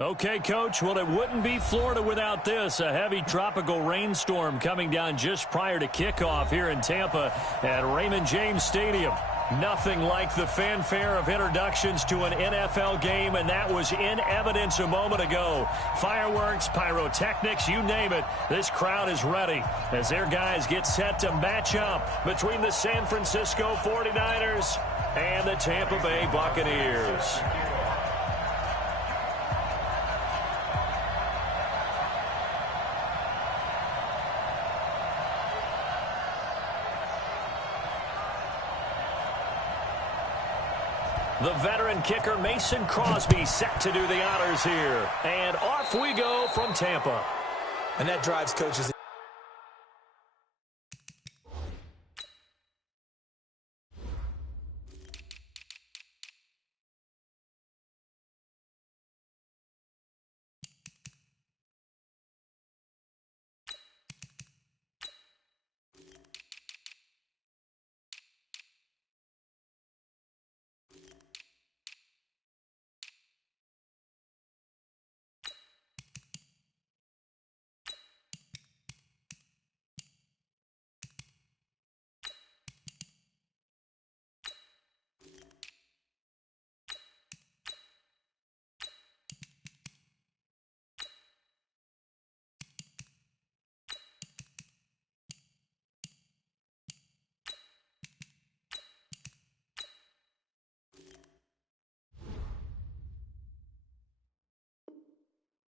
Okay, Coach, well, it wouldn't be Florida without this. A heavy tropical rainstorm coming down just prior to kickoff here in Tampa at Raymond James Stadium. Nothing like the fanfare of introductions to an NFL game, and that was in evidence a moment ago. Fireworks, pyrotechnics, you name it. This crowd is ready as their guys get set to match up between the San Francisco 49ers and the Tampa Bay Buccaneers. The veteran kicker Mason Crosby set to do the honors here. And off we go from Tampa. And that drives coaches.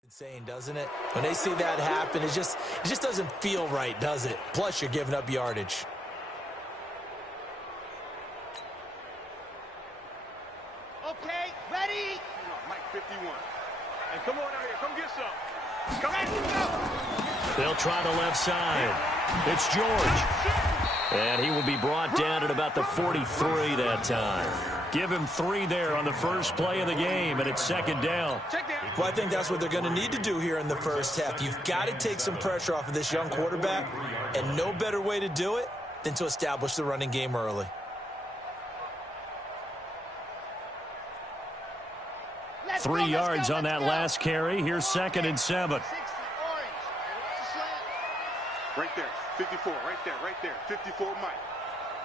Insane, doesn't it? When they see that happen, it just doesn't feel right, does it? Plus, you're giving up yardage. Okay, ready? Mike 51. And come on out here, come get some. Come on, They'll try the left side. It's George. And he will be brought down at about the 43 that time. Give him 3 there on the first play of the game, and it's second down. Well, I think that's what they're going to need to do here in the first half. You've got to take some pressure off of this young quarterback, and no better way to do it than to establish the running game early. Let's 3 go, yards let's on that go. last carry. Here's 2nd and 7. 60, orange. Right there, 54, right there, 54, Mike.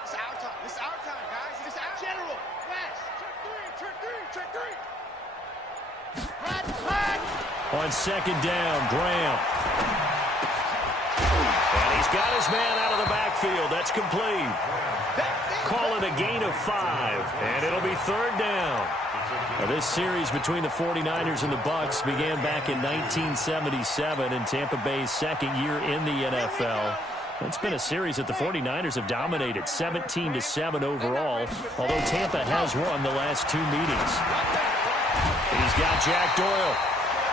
It's our time. It's our time, guys. It's our general. West. Check three. Run. On 2nd down, Graham. And he's got his man out of the backfield. That's complete. Call it a gain of 5, and it'll be 3rd down. Now, this series between the 49ers and the Bucs began back in 1977 in Tampa Bay's 2nd year in the NFL. It's been a series that the 49ers have dominated, 17-7 overall, although Tampa has won the last 2 meetings. He's got Jack Doyle,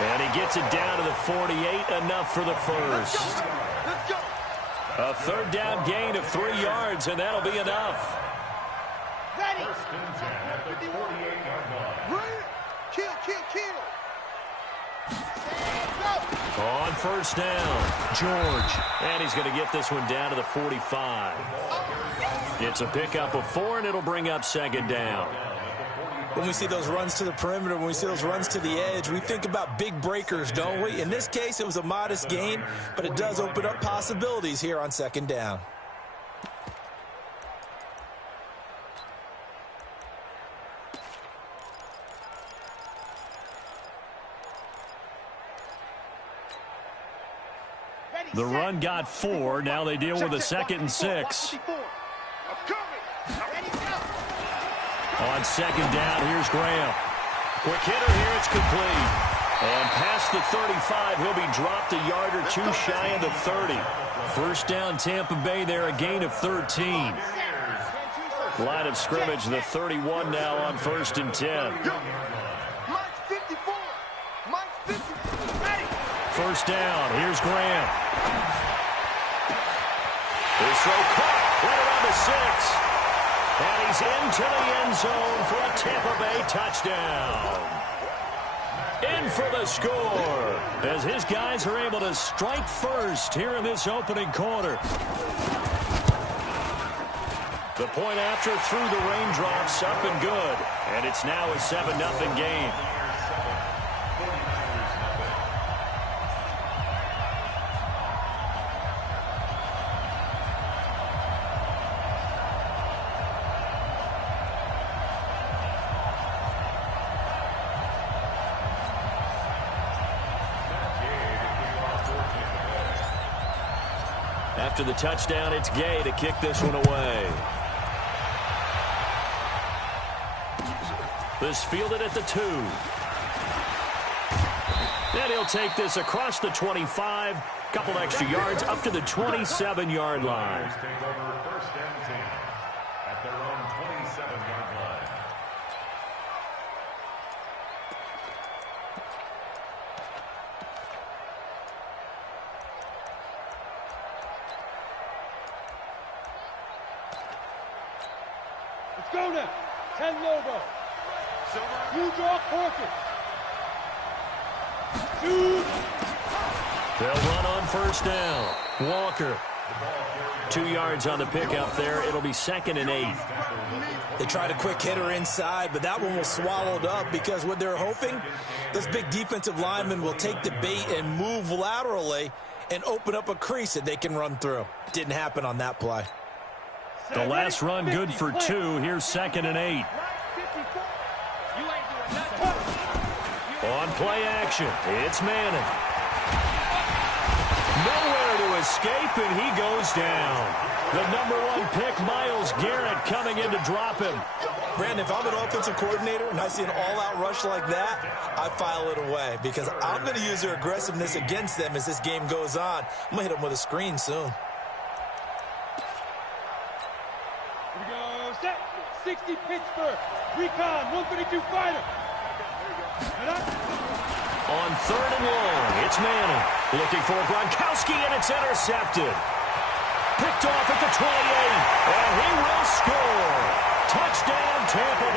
and he gets it down to the 48, enough for the first. A 3rd down gain of 3 yards, and that'll be enough. Ready. Kill. On 1st down, George. And he's going to get this one down to the 45. It's a pickup of 4, and it'll bring up 2nd down. When we see those runs to the perimeter, when we see those runs to the edge, we think about big breakers, don't we? In this case, it was a modest gain, but it does open up possibilities here on 2nd down. The run got 4. Now they deal with a 2nd and 6. On 2nd down, here's Graham. Quick hitter here, it's complete. And past the 35, he'll be dropped a yard or 2 shy of the 30. 1st down, Tampa Bay there, a gain of 13. Line of scrimmage, the 31 now on 1st and 10. Mike 54. 1st down, here's Graham. This throw caught right around the 6. And he's into the end zone for a Tampa Bay touchdown. In for the score as his guys are able to strike first here in this opening quarter. The point after through the raindrops, up and good. And it's now a 7-0 game. After the touchdown, it's Gay to kick this one away. This fielded at the 2. And he'll take this across the 25. Couple extra yards up to the 27-yard line. Let's go now. 10 logo. You draw Corkin. Shoot. They'll run on first down. Walker. 2 yards on the pickup there. It'll be 2nd and 8. They tried a quick hitter inside, but that one was swallowed up because what they're hoping, those big defensive linemen will take the bait and move laterally and open up a crease that they can run through. Didn't happen on that play. The last run good for 2. Here's 2nd and 8. On play action, it's Manning. Nowhere to escape, and he goes down. The number 1 pick, Myles Garrett, coming in to drop him. Brandon, if I'm an offensive coordinator and I see an all-out rush like that, I file it away because I'm going to use their aggressiveness against them as this game goes on. I'm going to hit them with a screen soon. Here we go. Set. 60 Pittsburgh. Recon. 132 fighter. On 3rd and long, it's Manning. Looking for Gronkowski, and it's intercepted. Picked off at the 28, and he will score. Touchdown, Tampa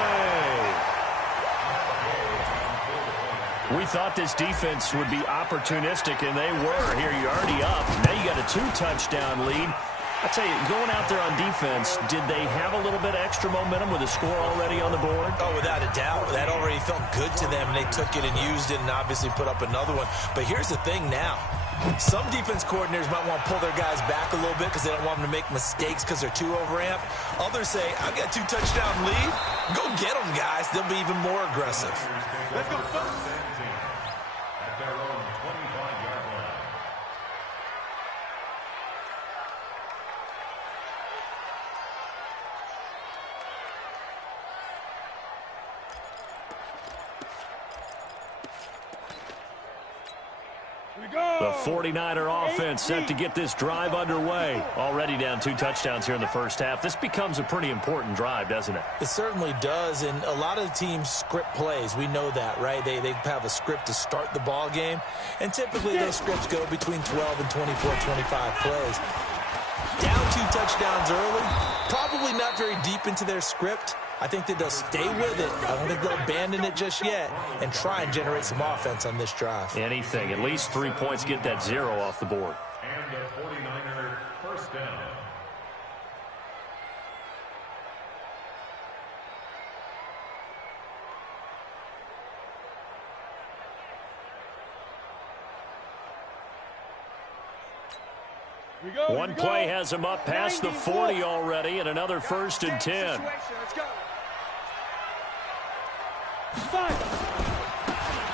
Bay. We thought this defense would be opportunistic, and they were. Here, you're already up. Now you got a 2-touchdown lead. I tell you, going out there on defense, did they have a little bit of extra momentum with a score already on the board? Oh, without a doubt. That already felt good to them, and they took it and used it and obviously put up another one. But here's the thing now. Some defense coordinators might want to pull their guys back a little bit because they don't want them to make mistakes because they're too overamped. Others say, I've got a 2-touchdown lead. Go get them, guys. They'll be even more aggressive. Let's go. At their own 25-yard line. The 49er offense set to get this drive underway. Already down 2 touchdowns here in the first half. This becomes a pretty important drive, doesn't it? It certainly does, and a lot of teams script plays. We know that, right? They have a script to start the ball game, and typically those scripts go between 12 and 24, 25 plays. Down 2 touchdowns early, probably not very deep into their script. I think that they'll stay with it. I don't think they'll abandon it just yet and try and generate some offense on this drive. Anything. At least 3 points, get that 0 off the board. And a 49er first down. One play has him up past the 40 already, and another 1st and 10. Let's go.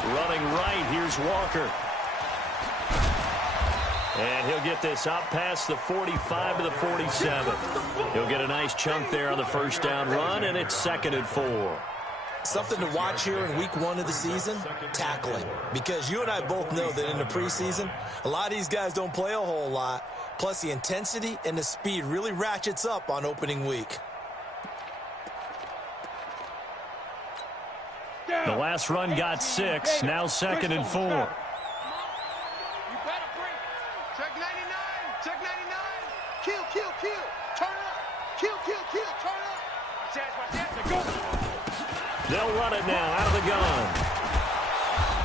Running right, here's Walker. And he'll get this out past the 45 to the 47. He'll get a nice chunk there on the first down run, and it's 2nd and 4. Something to watch here in week 1 of the season, tackling. Because you and I both know that in the preseason, a lot of these guys don't play a whole lot. Plus, the intensity and the speed really ratchets up on opening week. The last run got 6, now 2nd and 4. You better bring. Check 99. Check 99. Kill, kill, kill. Turn up. Kill, kill, kill. Turn up. Go. They'll run it now out of the gun.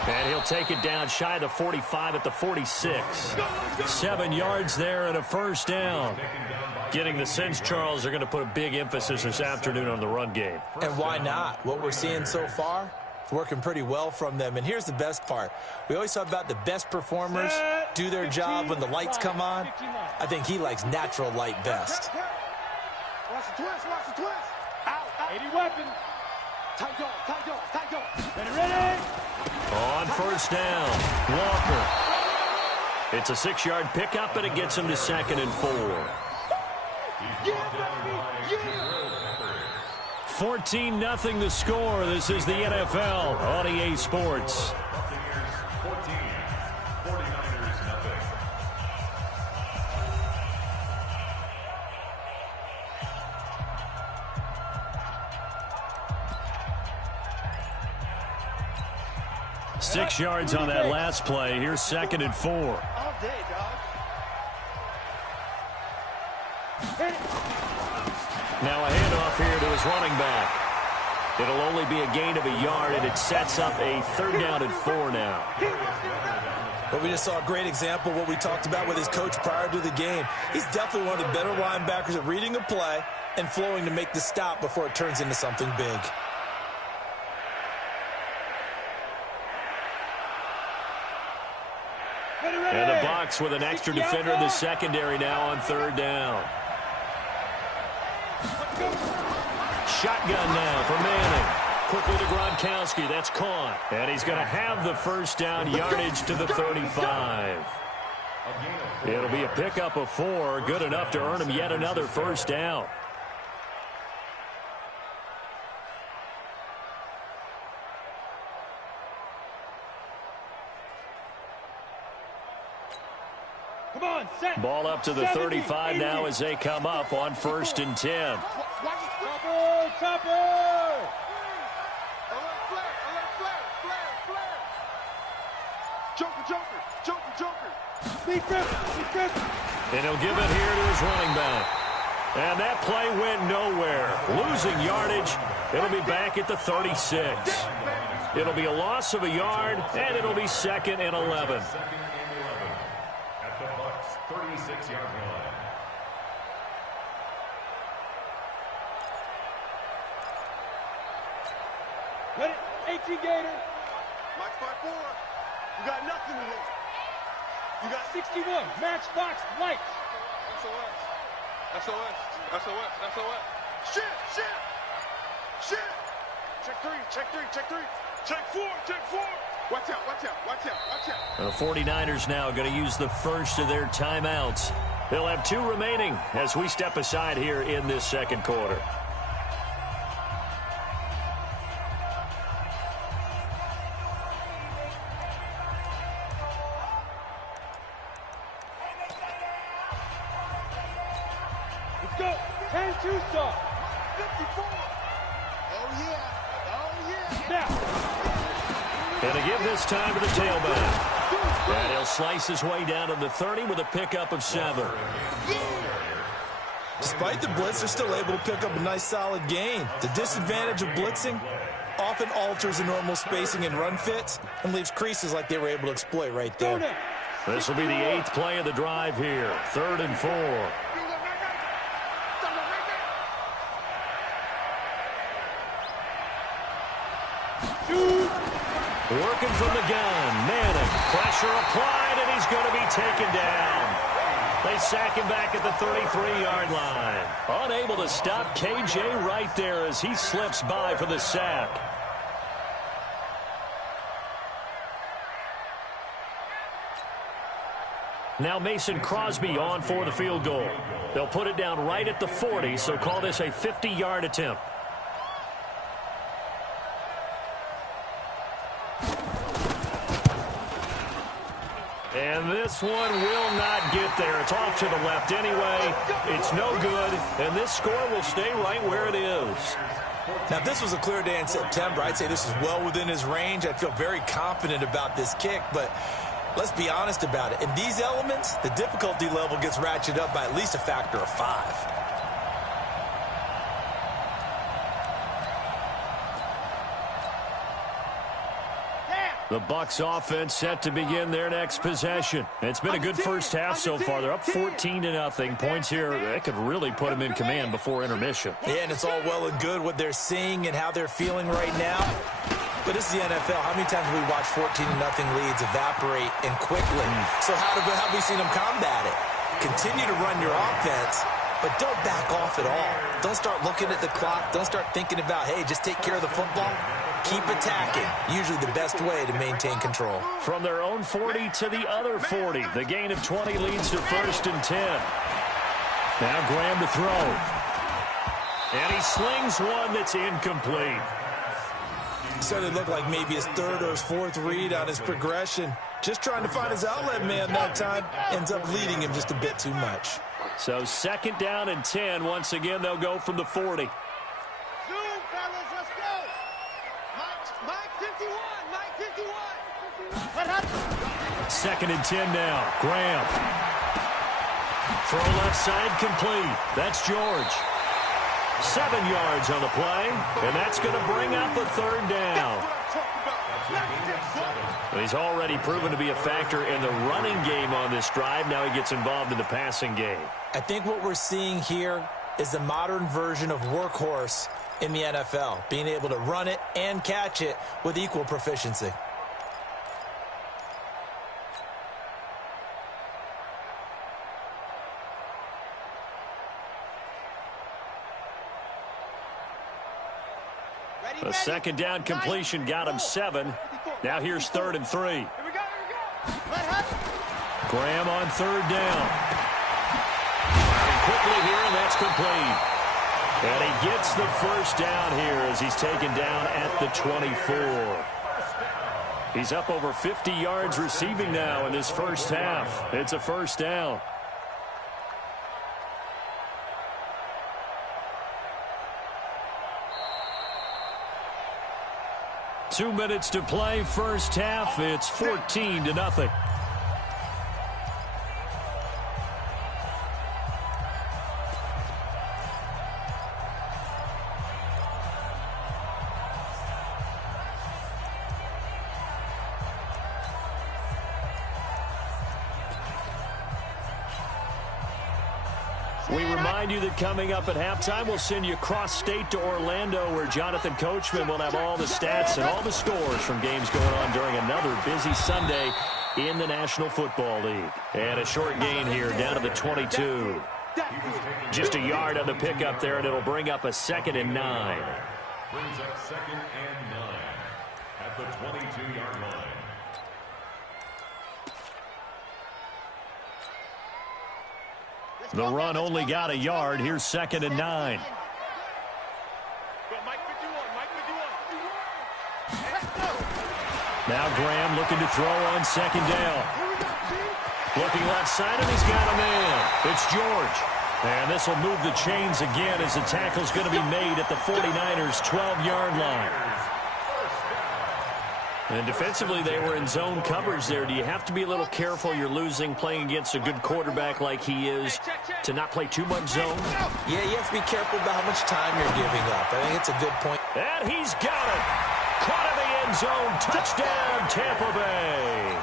And he'll take it down shy of the 45 at the 46. 7 yards there and a first down. Getting the sense, Charles, they're going to put a big emphasis this afternoon on the run game. And why not? What we're seeing so far, it's working pretty well from them. And here's the best part. We always talk about the best performers do their job when the lights come on. I think he likes natural light best. Watch the twist. Watch the twist. Out. 80 weapon. Tight dog. Tight dog. Tight dog. Ready, ready. On first down, Walker. It's a 6-yard pickup, and it gets him to 2nd and 4. 14-0 the score. This is the NFL on EA Sports. 6 yards on that last play. Here's 2nd and 4. All day, dog. Now a handoff here to his running back. It'll only be a gain of a yard, and it sets up a 3rd down and 4 now. But we just saw a great example of what we talked about with his coach prior to the game. He's definitely one of the better linebackers at reading a play and flowing to make the stop before it turns into something big. And the Bucs with an extra defender in the secondary now on 3rd down. Shotgun now for Manning. Quickly to Gronkowski. That's caught. And he's going to have the 1st down, yardage to the 35. It'll be a pickup of 4. Good enough to earn him yet another 1st down. Come on, set. Ball up to the 35 now as they come up on 1st and 10. Topper! Alert flare! Joker! And he'll give it here to his running back. And that play went nowhere. Losing yardage. It'll be back at the 36. It'll be a loss of a yard, and it'll be 2nd and 11. At the Bucs' 36-yard line. Let it, 18 Gator. Mike 5-4. You got nothing to lose. You got 61. Matchbox lights. SOS. Shit. Check three. Check 4. Watch out. The 49ers now going to use the first of their timeouts. They'll have 2 remaining as we step aside here in this 2nd quarter. Let's go. 10-2 stop. 54. Oh, yeah. Now. And to give this time to the tailback. And he'll slice his way down to the 30 with a pickup of 7. Despite the blitz, they're still able to pick up a nice solid gain. The disadvantage of blitzing often alters the normal spacing and run fits and leaves creases like they were able to exploit right there. This will be the 8th play of the drive here. 3rd and 4. Working from the gun, Manning. Pressure applied, and he's going to be taken down. They sack him back at the 33-yard line. Unable to stop KJ right there as he slips by for the sack. Now Mason Crosby on for the field goal. They'll put it down right at the 40, so call this a 50-yard attempt. And this one will not get there. It's off to the left anyway. It's no good, and this score will stay right where it is. Now, if this was a clear day in September, I'd say this is well within his range. I'd feel very confident about this kick, but let's be honest about it. In these elements, the difficulty level gets ratcheted up by at least a factor of 5. The Bucs offense set to begin their next possession. It's been a good first half so far. They're up 14-0. Points here, that could really put them in command before intermission. Yeah, and it's all well and good what they're seeing and how they're feeling right now. But this is the NFL. How many times have we watched 14-0 leads evaporate and quickly? So how have we seen them combat it? Continue to run your offense, but don't back off at all. Don't start looking at the clock. Don't start thinking about, hey, just take care of the football. keep attacking. Usually the best way to maintain control. From their own 40 to the other 40. The gain of 20 leads to 1st and 10. Now Graham to throw. And he slings one that's incomplete. Started to look like maybe his 3rd or his 4th read on his progression. Just trying to find his outlet man that time. Ends up leading him just a bit too much. So 2nd down and 10. Once again, they'll go from the 40. Zoom, fellas, let's go. Mike 51, Mike 51. What happened? 2nd and 10 now. Graham. Throw left side complete. That's George. 7 yards on the play, and that's going to bring up a 3rd down. He's already proven to be a factor in the running game on this drive. Now he gets involved in the passing game. I think what we're seeing here is the modern version of workhorse in the NFL, being able to run it and catch it with equal proficiency. A 2nd down completion got him 7. Now here's 3rd and 3. Here we go. Graham on 3rd down. Firing quickly here, and that's complete. And he gets the 1st down here as he's taken down at the 24. He's up over 50 yards receiving now in this first half. It's a 1st down. Two minutes to play, first half. It's 14-0. We remind you that coming up at halftime, we'll send you cross-state to Orlando, where Jonathan Coachman will have all the stats and all the scores from games going on during another busy Sunday in the National Football League. And a short gain here down to the 22. Just a yard on the pickup there, and it'll bring up a 2nd and 9. Brings up 2nd and 9 at the 22-yard line. The run only got a yard. Here's 2nd and 9. Now Graham looking to throw on 2nd down. Looking left side, and he's got a man. It's George. And this will move the chains again as the tackle's going to be made at the 49ers' 12-yard line. And defensively, they were in zone coverage there. Do you have to be a little careful? You're losing, playing against a good quarterback like he is, to not play too much zone? Yeah, you have to be careful about how much time you're giving up. I think it's a good point. And he's got it. Caught in the end zone. Touchdown, Tampa Bay.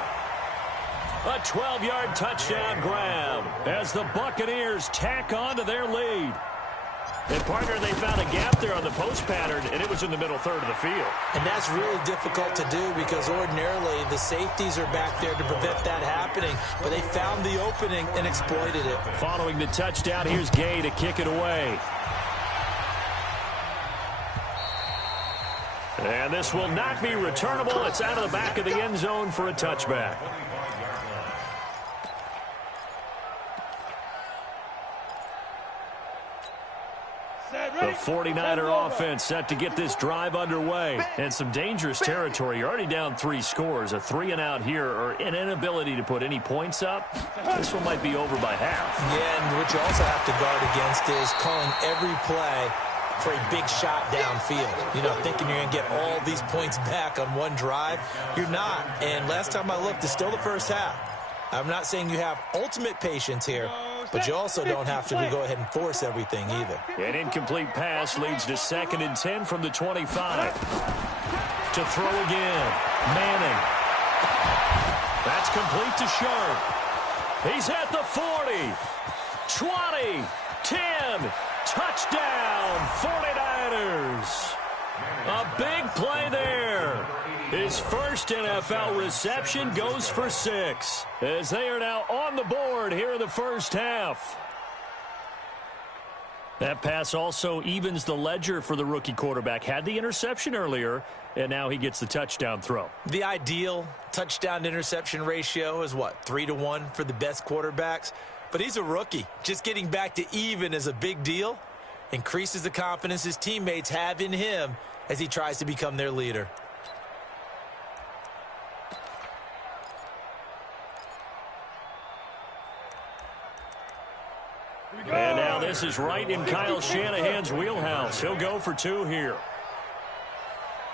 A 12-yard touchdown grab as the Buccaneers tack on to their lead. And, partner, they found a gap there on the post pattern, and it was in the middle 3rd of the field. And that's really difficult to do because ordinarily the safeties are back there to prevent that happening. But they found the opening and exploited it. Following the touchdown, here's Gay to kick it away. And this will not be returnable. It's out of the back of the end zone for a touchback. The 49er offense set to get this drive underway. And some dangerous territory. You're already down 3 scores. A 3-and-out here, or an inability to put any points up. This one might be over by half. Yeah, and what you also have to guard against is calling every play for a big shot downfield. You know, thinking you're going to get all these points back on one drive. You're not. And last time I looked, it's still the first half. I'm not saying you have ultimate patience here, but you also don't have to go ahead and force everything either. An incomplete pass leads to 2nd and 10 from the 25. To throw again. Manning. That's complete to Sharp. He's at the 40. 20. 10. Touchdown, 49ers. A big play there. His first NFL reception goes for 6 as they are now on the board here in the first half. That pass also evens the ledger for the rookie quarterback. Had the interception earlier, and now he gets the touchdown throw. The ideal touchdown-interception ratio is, what, 3-to-1 for the best quarterbacks? But he's a rookie. Just getting back to even is a big deal. Increases the confidence his teammates have in him as he tries to become their leader. And now this is right in Kyle Shanahan's wheelhouse. He'll go for 2 here.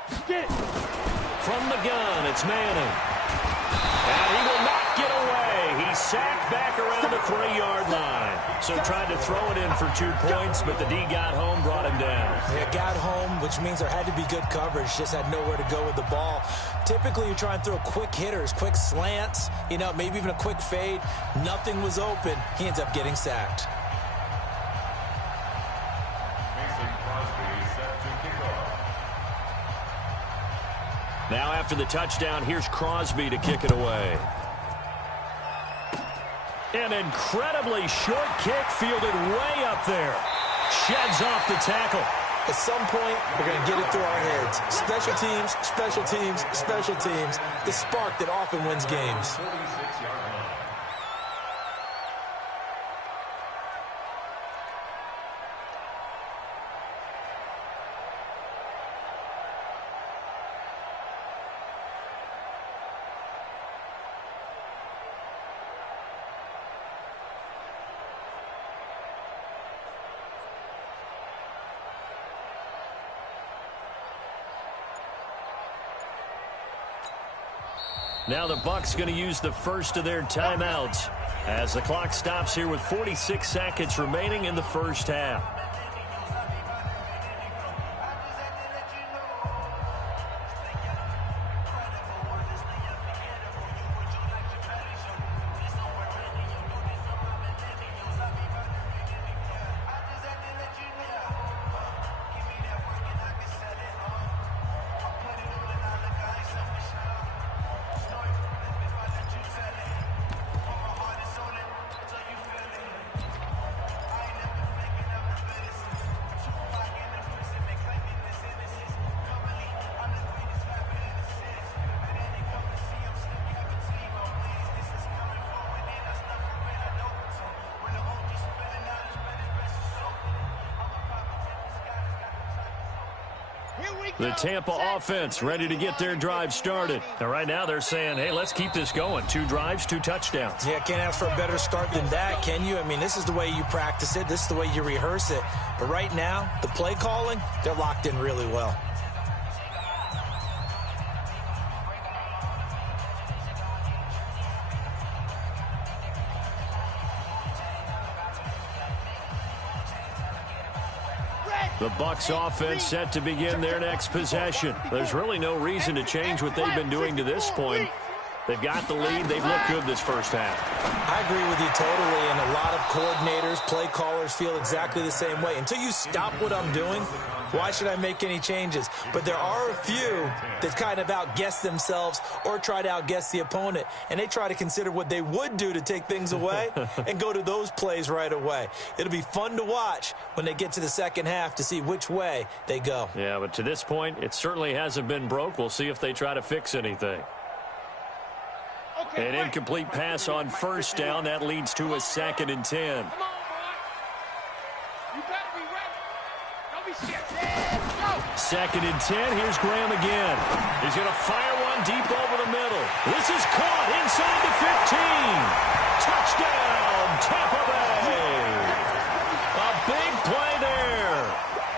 From the gun, it's Manning. And he will not get away. He's sacked back around the 3-yard line. So tried to throw it in for 2 points, but the D got home, brought him down. Yeah, got home, which means there had to be good coverage. Just had nowhere to go with the ball. Typically, you try and throw quick hitters, quick slants, maybe even a quick fade. Nothing was open. He ends up getting sacked. Now after the touchdown, here's Crosby to kick it away. An incredibly short kick fielded way up there. Sheds off the tackle. At some point, we're going to get it through our heads. Special teams, special teams, special teams. The spark that often wins games. Now the Bucs going to use the first of their timeouts as the clock stops here with 46 seconds remaining in the first half. The Tampa offense ready to get their drive started. And right now they're saying, hey, let's keep this going. 2 drives, 2 touchdowns. Yeah, can't ask for a better start than that, can you? I mean, this is the way you practice it. This is the way you rehearse it. But right now, the play calling, they're locked in really well. The Bucs offense set to begin their next possession. There's really no reason to change what they've been doing to this point. They've got the lead. They've looked good this first half. I agree with you totally, and a lot of coordinators, play callers feel exactly the same way. Until you stop what I'm doing, why should I make any changes? But there are a few that kind of outguess themselves or try to outguess the opponent, and they try to consider what they would do to take things away and go to those plays right away. It'll be fun to watch when they get to the second half to see which way they go. Yeah, but to this point, it certainly hasn't been broke. We'll see if they try to fix anything. An incomplete pass on first down. That leads to a 2nd and 10. Come on, boy. You better be ready. Don't be scared. Go. 2nd and 10. Here's Graham again. He's going to fire one deep over the middle. This is caught inside the 15. Touchdown, Tampa Bay. A big play there.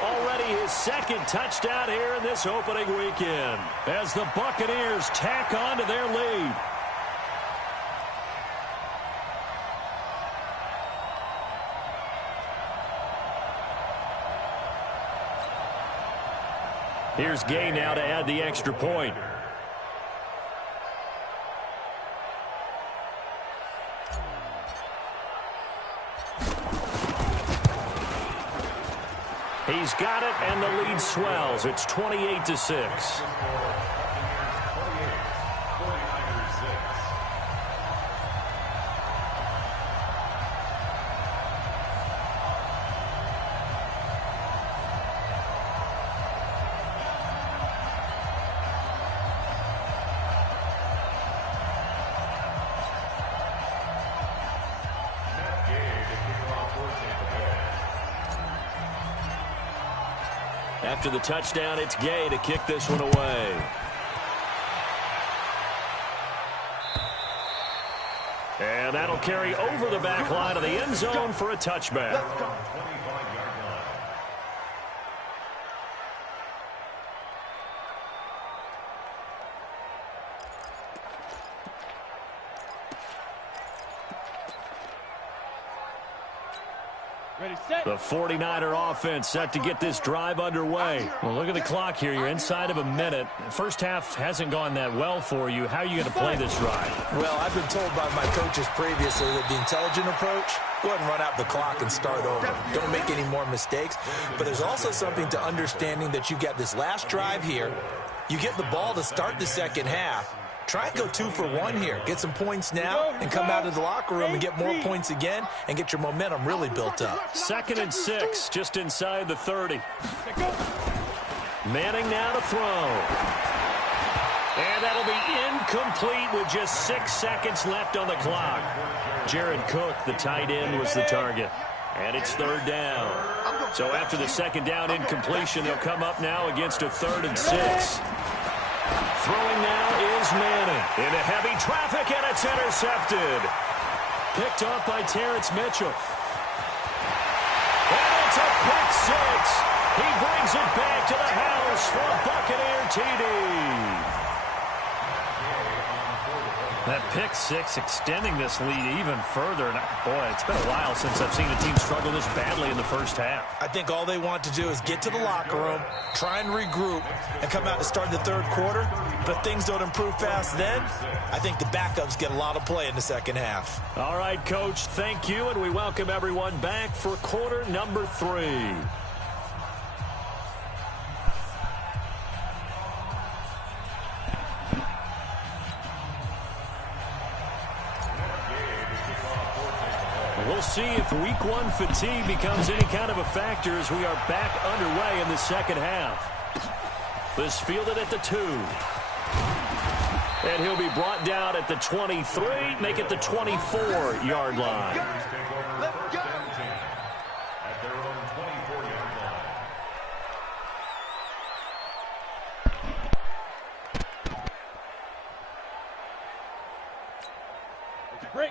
Already his 2nd touchdown here in this opening weekend as the Buccaneers tack on to their lead. Here's Gay now to add the extra point. He's got it, and the lead swells. It's 28-6. After the touchdown, it's Gay to kick this one away. And that'll carry over the back line of the end zone for a touchback. The 49er offense set to get this drive underway. Well, look at the clock here. You're inside of a minute. First half hasn't gone that well for you. How are you going to play this drive? Well, I've been told by my coaches previously that the intelligent approach, go ahead and run out the clock and start over. Don't make any more mistakes. But there's also something to understanding that you got this last drive here. You get the ball to start the second half. Try and go 2 for 1 here. Get some points now and come out of the locker room and get more points again and get your momentum really built up. 2nd and 6, just inside the 30. Manning now to throw. And that'll be incomplete with just 6 seconds left on the clock. Jared Cook, the tight end, was the target. And it's 3rd down. So after the 2nd down incompletion, they'll come up now against a 3rd and 6. Throwing now is Manning. Into heavy traffic, and it's intercepted. Picked off by Terrence Mitchell. And it's a pick 6. He brings it back to the house for a Buccaneer TD. That pick 6 extending this lead even further. And boy, it's been a while since I've seen a team struggle this badly in the first half. I think all they want to do is get to the locker room, try and regroup, and come out to start the 3rd quarter. But things don't improve fast then. I think the backups get a lot of play in the second half. All right, Coach, thank you, and we welcome everyone back for quarter number 3. We'll see if week 1 fatigue becomes any kind of a factor as we are back underway in the second half. This fielded at the 2. And he'll be brought down at the 23, make it the 24-yard line. Let's go. At their own 24-yard line.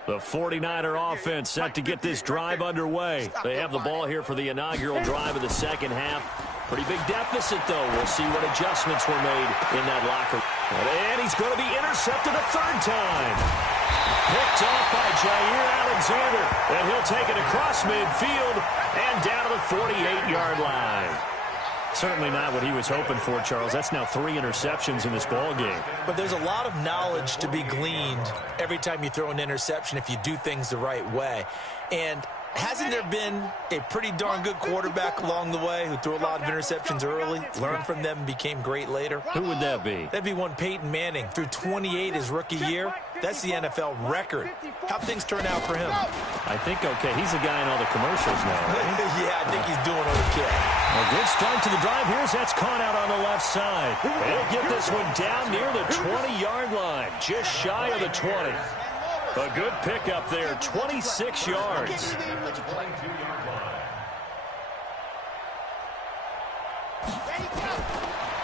The 49er offense set to get this drive underway. They have the ball here for the inaugural drive of the second half. Pretty big deficit, though. We'll see what adjustments were made in that locker room. And he's going to be intercepted a 3rd time. Picked off by Jair Alexander. And he'll take it across midfield and down to the 48-yard line. Certainly not what he was hoping for, Charles. That's now 3 interceptions in this ball game. But there's a lot of knowledge to be gleaned every time you throw an interception if you do things the right way. And hasn't there been a pretty darn good quarterback along the way who threw a lot of interceptions early, learned from them, and became great later? Who would that be? That'd be one Peyton Manning. Threw 28 his rookie year. That's the NFL record. How'd things turn out for him? I think okay. He's the guy in all the commercials now, right? Yeah, I think he's doing okay. A good start to the drive. Here's that's caught out on the left side. They'll get this one down near the 20-yard line, just shy of the 20. A good pickup there, 26 yards.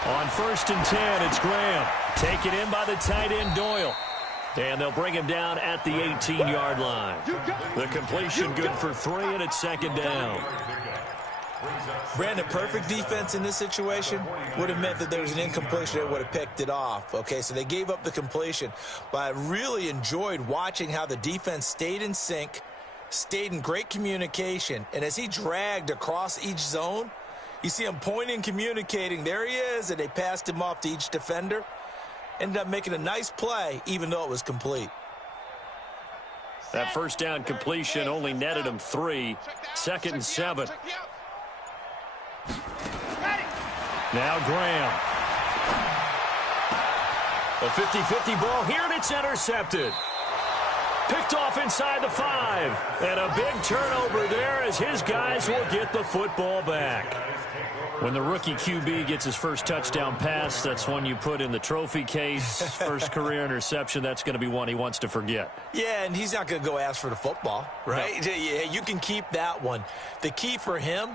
On 1st and 10, it's Graham. Taken in by the tight end, Doyle. And they'll bring him down at the 18-yard line. The completion good for 3, and it's 2nd down. Brandon, perfect defense in this situation would have meant that there was an incompletion. They would have picked it off. Okay, so they gave up the completion. But I really enjoyed watching how the defense stayed in sync, stayed in great communication. And as he dragged across each zone, you see him pointing, communicating. There he is, and they passed him off to each defender. Ended up making a nice play, even though it was complete. That 1st down completion only netted him 3. 2nd and 7. Now Graham. A 50-50 ball here, and it's intercepted. Picked off inside the 5. And a big turnover there as his guys will get the football back. When the rookie QB gets his first touchdown pass, that's one you put in the trophy case. First career interception, that's going to be one he wants to forget. Yeah, and he's not going to go ask for the football, right? No. You can keep that one. The key for him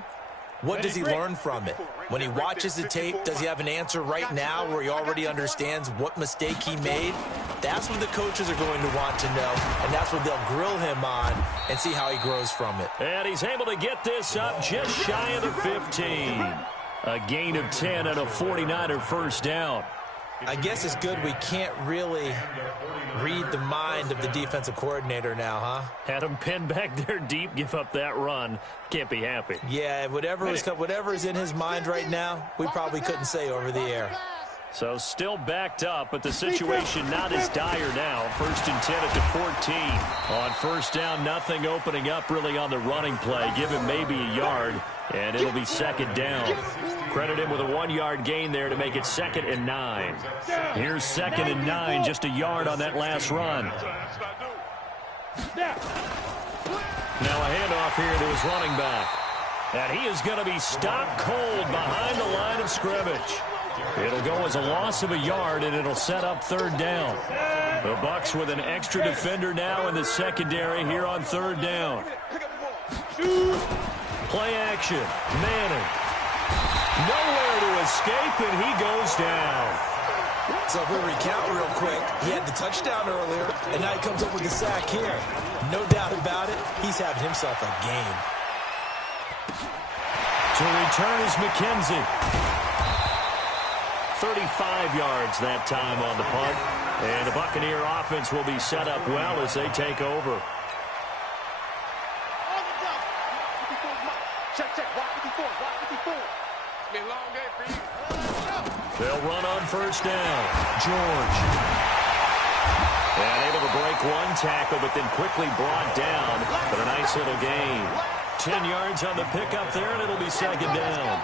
What does he learn from it? When he watches the tape, does he have an answer right now where he already understands what mistake he made? That's what the coaches are going to want to know, and that's what they'll grill him on and see how he grows from it. And he's able to get this up just shy of the 15. A gain of 10 and a 49er first down. I guess it's good we can't really read the mind of the defensive coordinator now, huh? Had him pinned back there deep, give up that run. Can't be happy. Yeah, whatever is in his mind right now, we probably couldn't say over the air. So still backed up, but the situation not as dire now. 1st and 10 at the 14. On first down, nothing opening up really on the running play. Give him maybe a yard, and it'll be 2nd down. Credit him with a 1-yard gain there to make it 2nd and 9. Here's 2nd and 9, just a yard on that last run. Now a handoff here to his running back. And he is going to be stopped cold behind the line of scrimmage. It'll go as a loss of a yard, and it'll set up 3rd down. The Bucs with an extra defender now in the secondary here on 3rd down. Play action. Manning. Nowhere to escape, and he goes down. So if we recount real quick, he had the touchdown earlier, and now he comes up with the sack here. No doubt about it, he's having himself a game. To return is McKenzie. 35 yards that time on the punt. And the Buccaneer offense will be set up well as they take over. They'll run on first down. George. And able to break one tackle, but then quickly brought down. But a nice little gain. 10 yards on the pickup there, and it'll be 2nd down.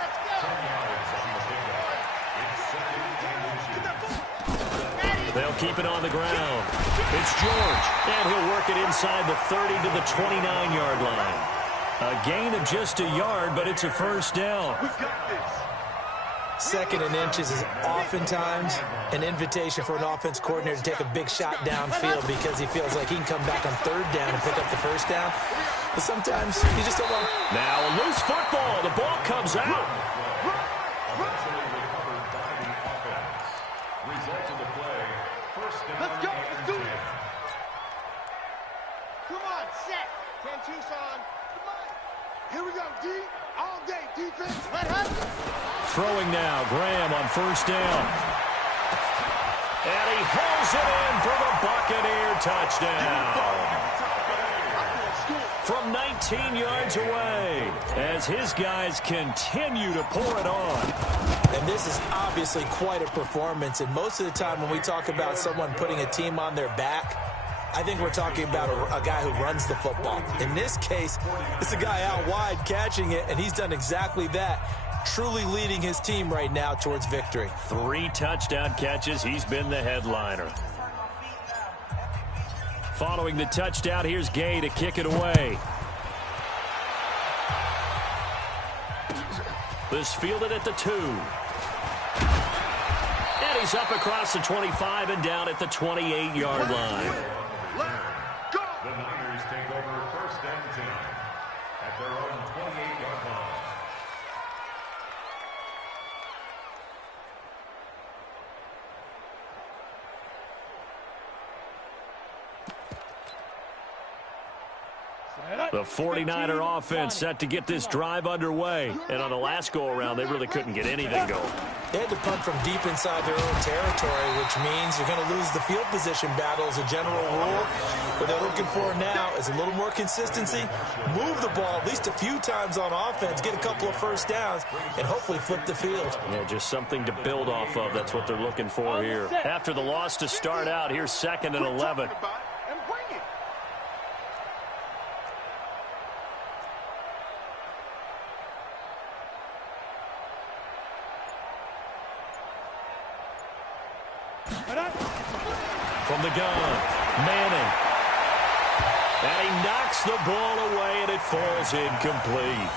They'll keep it on the ground. It's George, and he'll work it inside the 30 to the 29-yard line. A gain of just a yard, but it's a first down. 2nd and inches is oftentimes an invitation for an offense coordinator to take a big shot downfield because he feels like he can come back on 3rd down and pick up the first down. But sometimes you just don't want. Now a loose football. The ball comes out. Let's go. Let's do it. Come on, set. 10 Tucson. Come on. Here we go, D. All day defense. Let happen. Throwing now. Graham on first down. And he hauls it in for the Buccaneer touchdown. From 19 yards away as his guys continue to pour it on. And this is obviously quite a performance. And most of the time when we talk about someone putting a team on their back, I think we're talking about a guy who runs the football. In this case, it's a guy out wide catching it, and he's done exactly that, truly leading his team right now towards victory. 3 touchdown catches. He's been the headliner. Following the touchdown, here's Gay to kick it away. This fielded at the 2. And he's up across the 25 and down at the 28-yard line. The Niners take over 1st and 10 at their own 28-yard line. The 49er offense set to get this drive underway. And on the last go-around, they really couldn't get anything going. They had to punt from deep inside their own territory, which means you're going to lose the field position battle as a general rule. What they're looking for now is a little more consistency, move the ball at least a few times on offense, get a couple of first downs, and hopefully flip the field. Yeah, just something to build off of. That's what they're looking for here. After the loss to start out, here's 2nd and 11. From the gun, Manning. And he knocks the ball away, and it falls incomplete.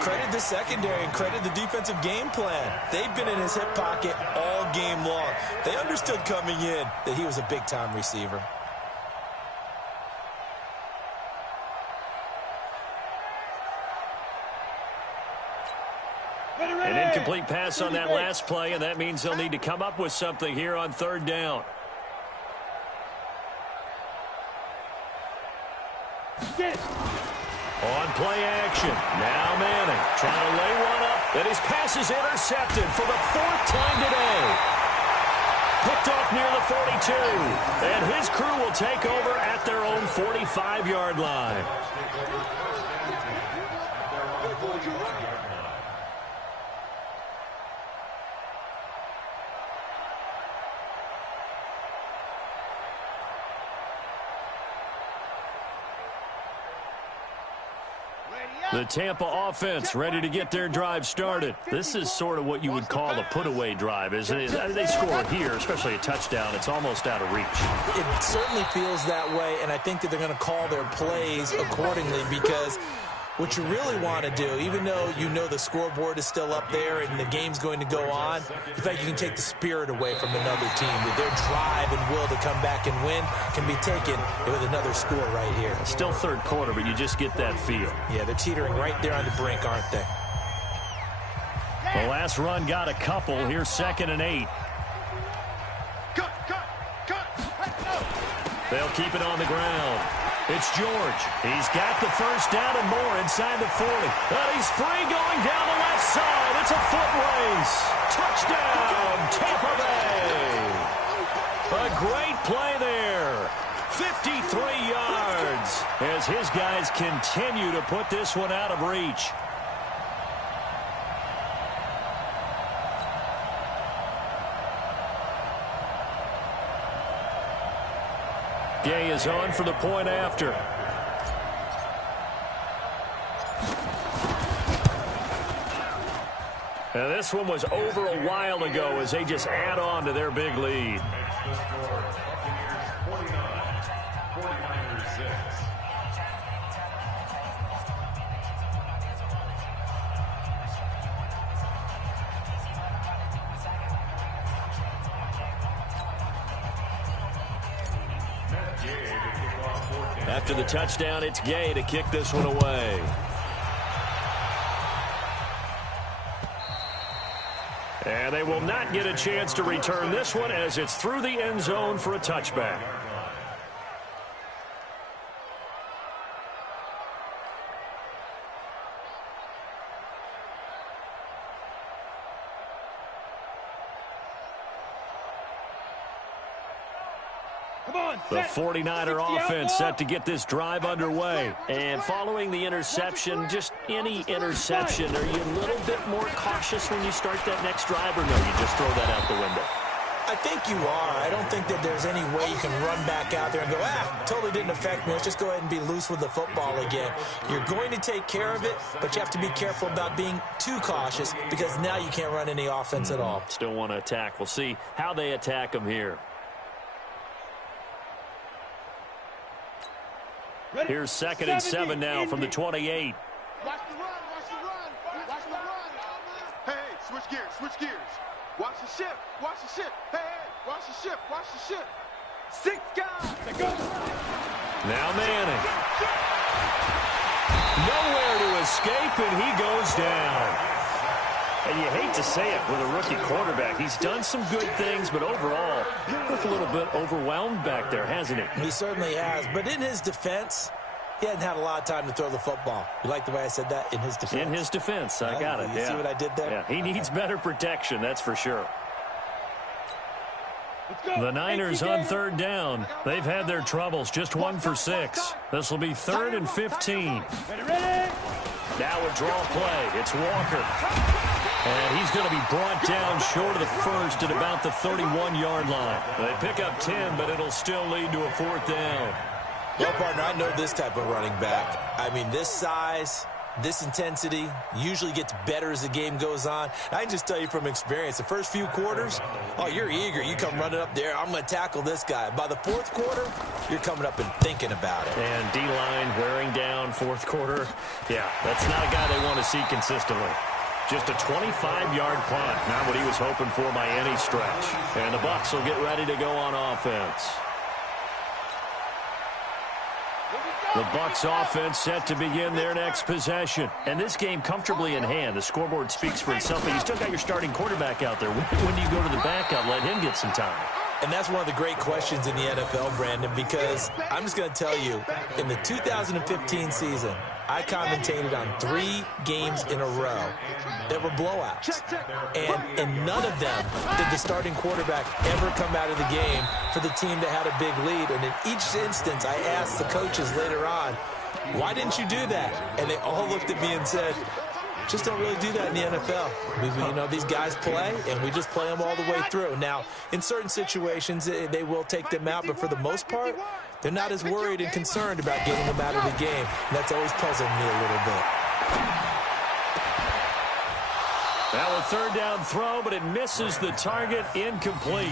Credit the secondary and credit the defensive game plan. They've been in his hip pocket all game long. They understood coming in that he was a big-time receiver. An incomplete pass on that last play, and that means they'll need to come up with something here on third down. On play action. Now Manning trying to lay one up. And his pass is intercepted for the 4th time today. Picked off near the 42. And his crew will take over at their own 45-yard line. The Tampa offense ready to get their drive started. This is sort of what you would call a put-away drive, isn't it? They score here, especially a touchdown. It's almost out of reach. It certainly feels that way, and I think that they're going to call their plays accordingly because what you really want to do, even though you know the scoreboard is still up there and the game's going to go on, you think you can take the spirit away from another team. That their drive and will to come back and win can be taken with another score right here. Still third quarter, but you just get that feel. Yeah, they're teetering right there on the brink, aren't they? The last run got a couple. Here's 2nd and 8. Cut. They'll keep it on the ground. It's George. He's got the first down and more inside the 40. And he's free going down the left side. It's a foot race. Touchdown, Tampa Bay. A great play there. 53 yards as his guys continue to put this one out of reach. Gay is on for the point after. Now this one was over a while ago as they just add on to their big lead. Makes the score Buccaneers 49, 49ers 6. After the touchdown, it's Gay to kick this one away. And they will not get a chance to return this one as it's through the end zone for a touchback. The 49er offense set to get this drive underway. And following the interception, just any interception, are you a little bit more cautious when you start that next drive, or no, you just throw that out the window? I think you are. I don't think that there's any way you can run back out there and go, totally didn't affect me. Let's just go ahead and be loose with the football again. You're going to take care of it, but you have to be careful about being too cautious because now you can't run any offense at all. Still want to attack. We'll see how they attack them here. Here's 2nd and 7 now from the 28. Watch the run. Hey, switch gears. Watch the ship. Hey, watch the ship. 6 guys. Now Manning. Nowhere to escape, and he goes down. And you hate to say it with a rookie quarterback. He's done some good things, but overall, he looked a little bit overwhelmed back there, hasn't he? He certainly has. But in his defense, he hadn't had a lot of time to throw the football. You like the way I said that? In his defense. In his defense. I got it. You see what I did there? Yeah, he needs better protection, that's for sure. The Niners on third down. They've had their troubles, just 1 for 6. This will be 3rd and 15. Now a draw play. It's Walker. And he's going to be brought down short of the first at about the 31-yard line. They pick up 10, but it'll still lead to a 4th down. Well, partner, I know this type of running back. I mean, this size, this intensity usually gets better as the game goes on. I can just tell you from experience, the first few quarters, you're eager. You come running up there, I'm going to tackle this guy. By the 4th quarter, you're coming up and thinking about it. And D-line wearing down 4th quarter. Yeah, that's not a guy they want to see consistently. Just a 25-yard punt, not what he was hoping for by any stretch. And the Bucs will get ready to go on offense. Here we go. The Bucs offense set to begin their next possession. And this game comfortably in hand. The scoreboard speaks for itself, but you still got your starting quarterback out there. When do you go to the backup, let him get some time? And that's one of the great questions in the NFL, Brandon, because I'm just going to tell you, in the 2015 season, I commentated on 3 games in a row that were blowouts. And in none of them did the starting quarterback ever come out of the game for the team that had a big lead. And in each instance, I asked the coaches later on, why didn't you do that? And they all looked at me and said, just don't really do that in the NFL. You know, these guys play, and we just play them all the way through. Now, in certain situations, they will take them out, but for the most part, they're not as worried and concerned about getting them out of the game. And that's always puzzled me a little bit. Now a third down throw, but it misses the target, incomplete.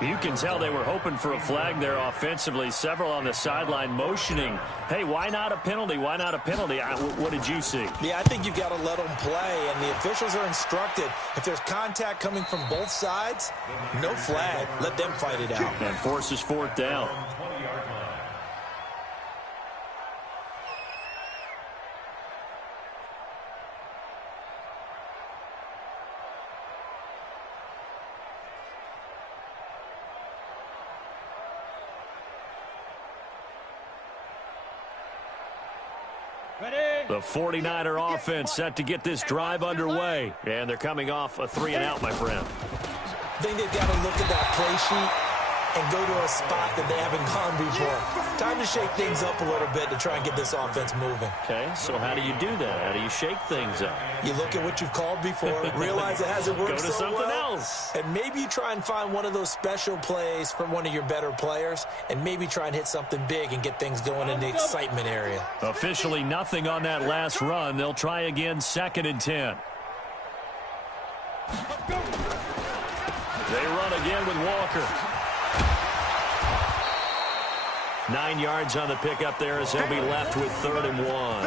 You can tell they were hoping for a flag there offensively. Several on the sideline motioning, hey, why not a penalty? Why not a penalty? What did you see? Yeah, I think you've got to let them play, and the officials are instructed. If there's contact coming from both sides, no flag. Let them fight it out. And forces fourth down. The 49er offense set to get this drive underway. And they're coming off a 3-and-out, my friend. I think they've got to look at that play sheet and go to a spot that they haven't gone before. Time to shake things up a little bit to try and get this offense moving. Okay, so how do you do that? How do you shake things up? You look at what you've called before, realize it hasn't worked so well. Go to something else. And maybe you try and find one of those special plays from one of your better players, and maybe try and hit something big and get things going in the excitement area. Officially nothing on that last run. They'll try again, 2nd and 10. They run again with Walker. 9 yards on the pickup there as he'll be left with 3rd and 1.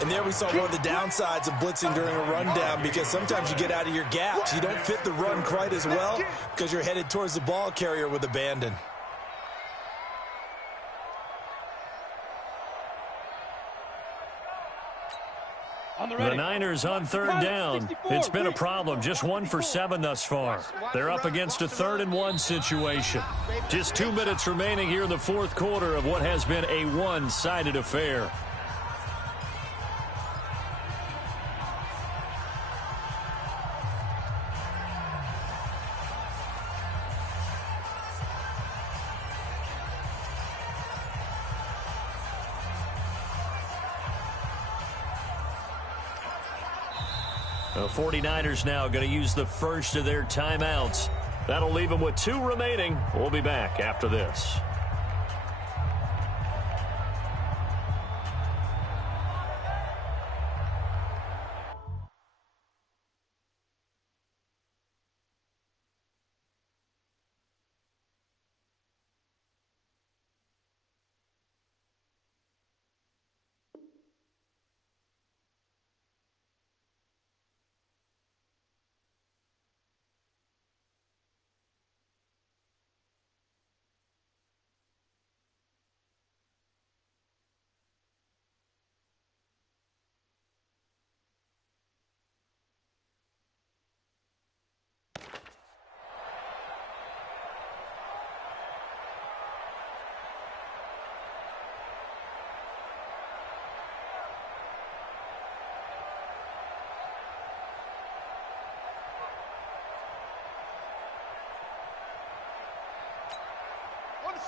And there we saw one of the downsides of blitzing during a rundown, because sometimes you get out of your gaps. You don't fit the run quite as well because you're headed towards the ball carrier with abandon. The Niners on 3rd down. It's been a problem. Just 1 for 7 thus far. They're up against a 3rd and 1 situation. Just 2 minutes remaining here in the 4th quarter of what has been a one-sided affair. The 49ers now going to use the first of their timeouts. That'll leave them with 2 remaining. We'll be back after this.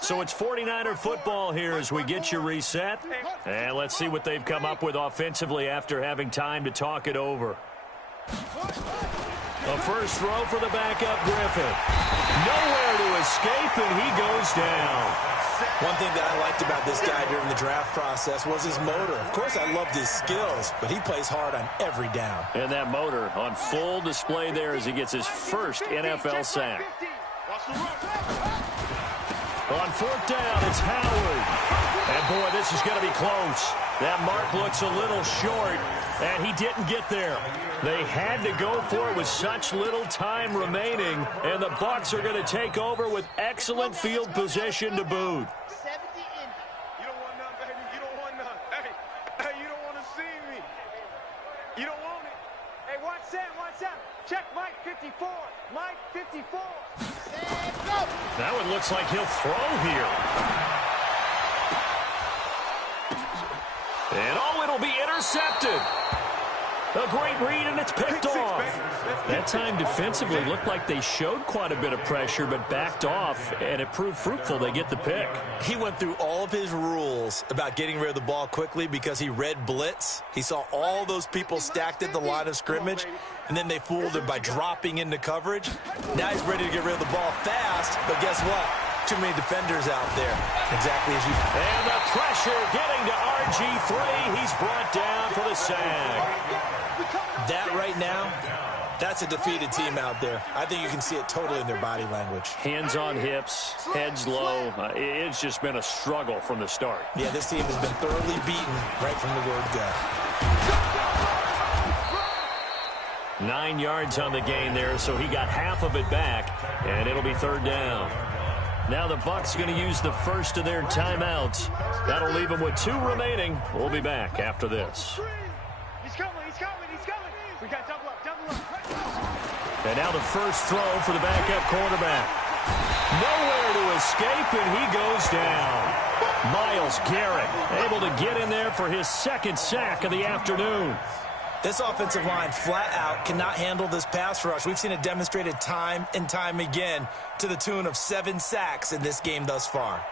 So it's 49er football here as we get you reset. And let's see what they've come up with offensively after having time to talk it over. A first throw for the backup Griffin. Nowhere to escape, and he goes down. One thing that I liked about this guy during the draft process was his motor. Of course, I loved his skills, but he plays hard on every down. And that motor on full display there as he gets his first NFL sack. On 4th down, it's Howard. And, boy, this is going to be close. That mark looks a little short, and he didn't get there. They had to go for it with such little time remaining, and the Bucs are going to take over with excellent field position to boot. Sam. Check Mike 54. Mike 54. That one looks like he'll throw here. And it'll be intercepted. A great read, and it's picked off. That time defensively looked like they showed quite a bit of pressure, but backed off, and it proved fruitful. They get the pick. He went through all of his rules about getting rid of the ball quickly because he read blitz. He saw all those people stacked at the line of scrimmage, and then they fooled him by dropping into coverage. Now he's ready to get rid of the ball fast, but guess what? Too many defenders out there. Exactly as you... And the pressure getting to RG3. He's brought down for the sack. That right now, that's a defeated team out there. I think you can see it totally in their body language. Hands on hips, heads low. It's just been a struggle from the start. Yeah, this team has been thoroughly beaten right from the word go. 9 yards on the gain there, so he got half of it back, and it'll be third down. Now the Bucs going to use the first of their timeouts. That'll leave them with 2 remaining. We'll be back after this. He's coming. We got double up. And now the first throw for the backup quarterback. Nowhere to escape, and he goes down. Myles Garrett able to get in there for his second sack of the afternoon. This offensive line flat out cannot handle this pass rush. We've seen it demonstrated time and time again to the tune of 7 sacks in this game thus far.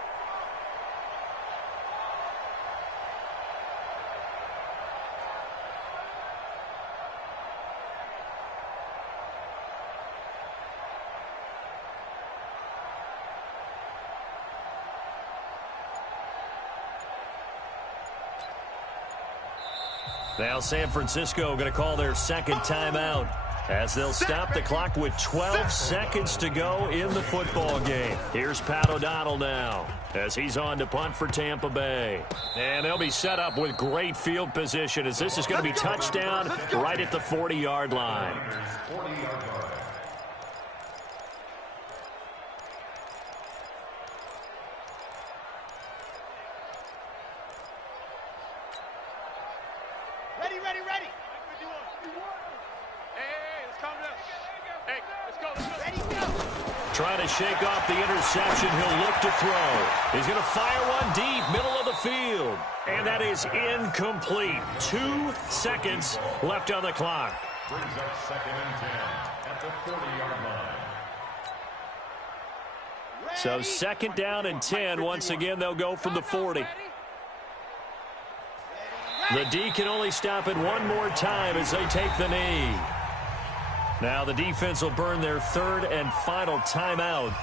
Now San Francisco going to call their second timeout as they'll stop the clock with 12 seconds to go in the football game. Here's Pat O'Donnell now as he's on to punt for Tampa Bay. And they'll be set up with great field position as this is going to be touchdown right at the 40-yard line. 40-yard line. Ready. Hey, let's calm down. Hey, let's go. Ready, go. Trying to shake off the interception. He'll look to throw. He's going to fire one deep, middle of the field. And that is incomplete. 2 seconds left on the clock. Brings up 2nd and 10 at the 40-yard line. So 2nd down and 10. Once again, they'll go from the 40. The D can only stop it one more time as they take the knee. Now the defense will burn their 3rd and final timeout